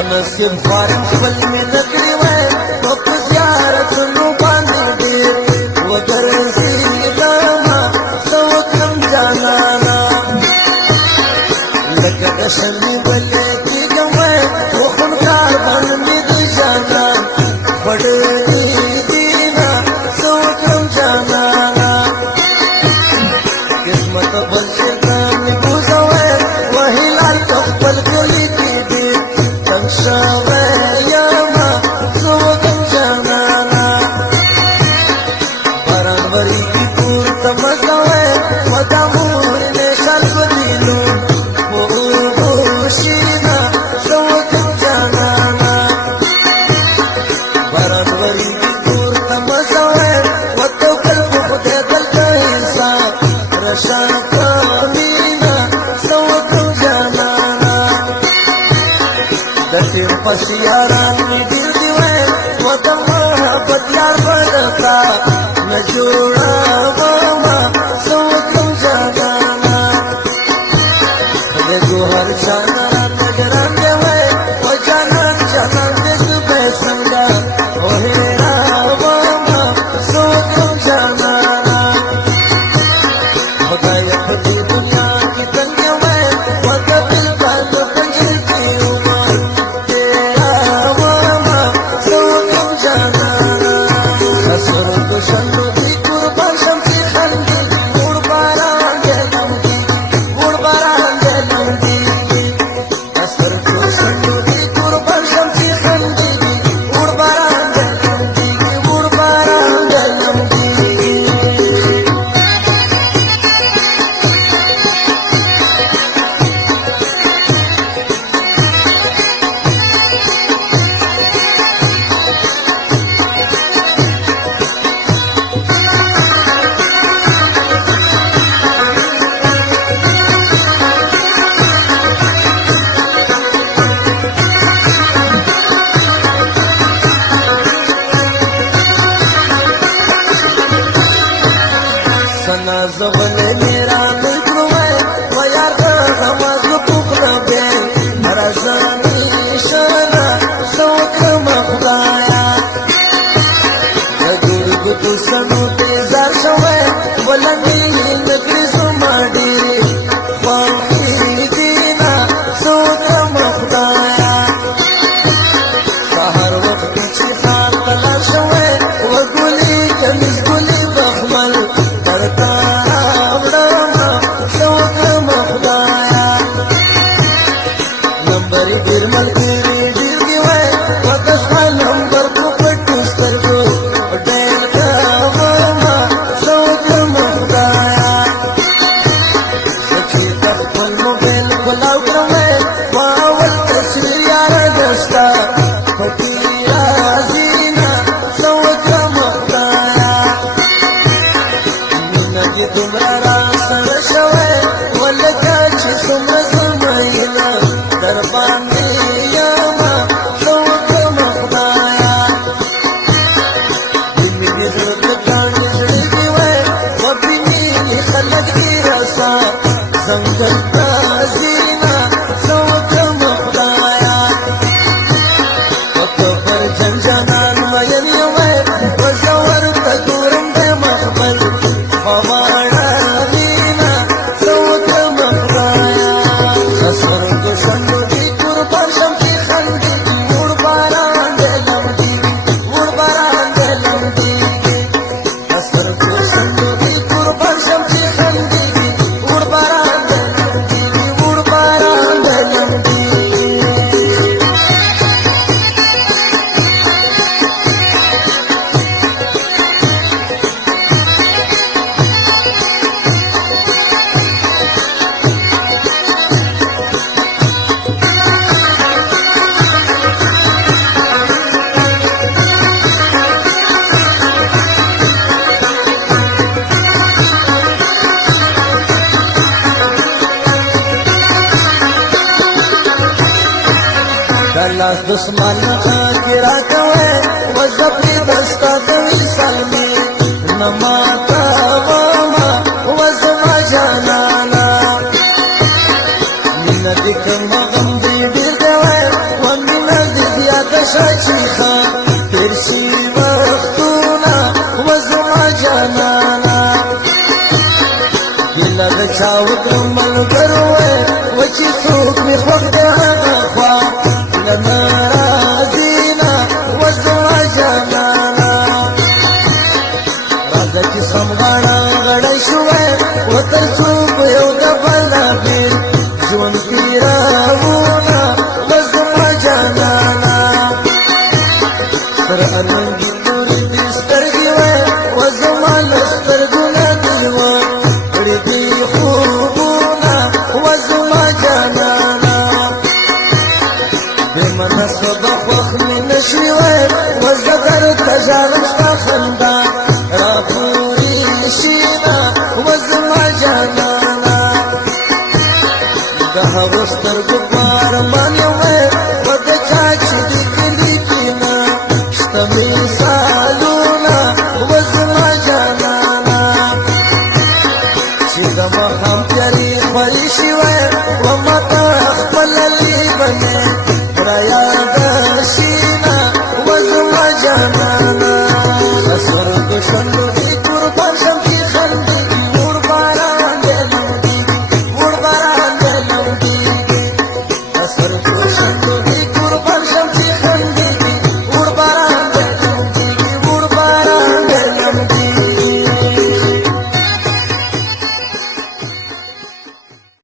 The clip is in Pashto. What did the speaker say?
نصیب خوارم خپل مې نکړې وای په زیارتونو باندې ډېر وګرځېدمه څه وکړم جانانه لکه د شمعې بلې کېږم وای و خونکار بند مې د جانان بډېدېنه څه وکړم جانانه قسمت بل شیطان مې بوځوی وهي لال په خپل کلي کې ډېر تنګ شوی یمه څه وکړم جانانه باران ورېږي کور ته مزه وی و دا مورې مې شال په وینو وروشینه څه وکړم جانانه باران ورېږي کور ته مزه وی و توکل په خدای دلته حساب رشا په مینه څه وکړم جانانه د تېر پس یاران مې ډېر دي وی و د محبت یار بدتا نه جوړومه څه وکړم جانانه خدای ګوهر جانه راته ګران دی وی و جانان جانان دې زه به یې څنګه وهېرومه څه وکړم جانانه خدایه په دې دنیا کې تنګ یم وی و د بېلتون په پنجرې کې عمر تېرومه څه وکړم جانانه خسرو شنو دې قربان شم چې خندېږي موړ باران دې لمدېږي موړ باران دې لمدېږي خسرو شنو دې قربان شم چې خندېږي موړ باران دې لمدېږي موړ باران دې لمدېږي سنا زغلې میرا مې کړوې و یار د غماز په خپلې مرزاني شانا څه وکړم خدایا د ګورګو سنو ته زار شوې ولني نکړې زما ډېرې خوښې دینه څه وکړم خدایا سهار وخت چې ښار ته لاړ شوې و ګلې کمیس ګلې بخمل درته راوړمه څه وکړم خدایا نمبر یې ډېر ملګري ډېر دي وی و د ستا نمبر په پټو سترګو ډېر کومه څه وکړم خدایا زه چې د خپل موبایل کلاو کړم وی و اول تصویر یاره د ستا پټې رازینه څه وکړم خدایا مینه دې دومره راسره شوی ولکه چې څومره زه مینه در باندې یمه څه وکړم خدایا د مینې زړه ته کاڼي زړېږي وی و بې مینې خلک دې راسه ځنګل ته ځینه څه وکړم خدایا و کفر جنګ جانان مین یم وی و زه ورته ګورم د مخبل خواړه مینه څه وکړم خدایا خسرو شنو دې قربان شم چې خندېږي موړ باران دې لمدېږي موړ باران دې لمدېږي خسرو شنو دې قربان شم چې خندېږي موړ باران دې لمدېږي موړ باران دې لمدېږي لاس دسمان خاطرا کوي وزپلی دستا کوي سلمي نماتا وما وزما جانانا من دې کوم غم دې ډېر دی ومن شاچیخا ترسی وختونا وزما جانانا گیلا بچاوت ملګروه وچی څوک می خوښ ده هغه خوا لنارازینا وزما جانانا راځه چې سمغاړه غړی شوه وتر څو په یو د بلا بېل ژوند کې راوونه وزما جانانا سر اننګي تورې دې سترګې وه وزما له سترګو نه دې وه کړې دې خوبونه وزما جانانا بې مناسبه خوښ مې نه شوې وه وزه درته ژاړم ستا خندا راپورې شينه وزما جانانا د هغو سترګو په ارمان یم په د چا چې د کلي کې نه شته مثالونه وزما جانانا چې د ماښام تیارې خورې شوې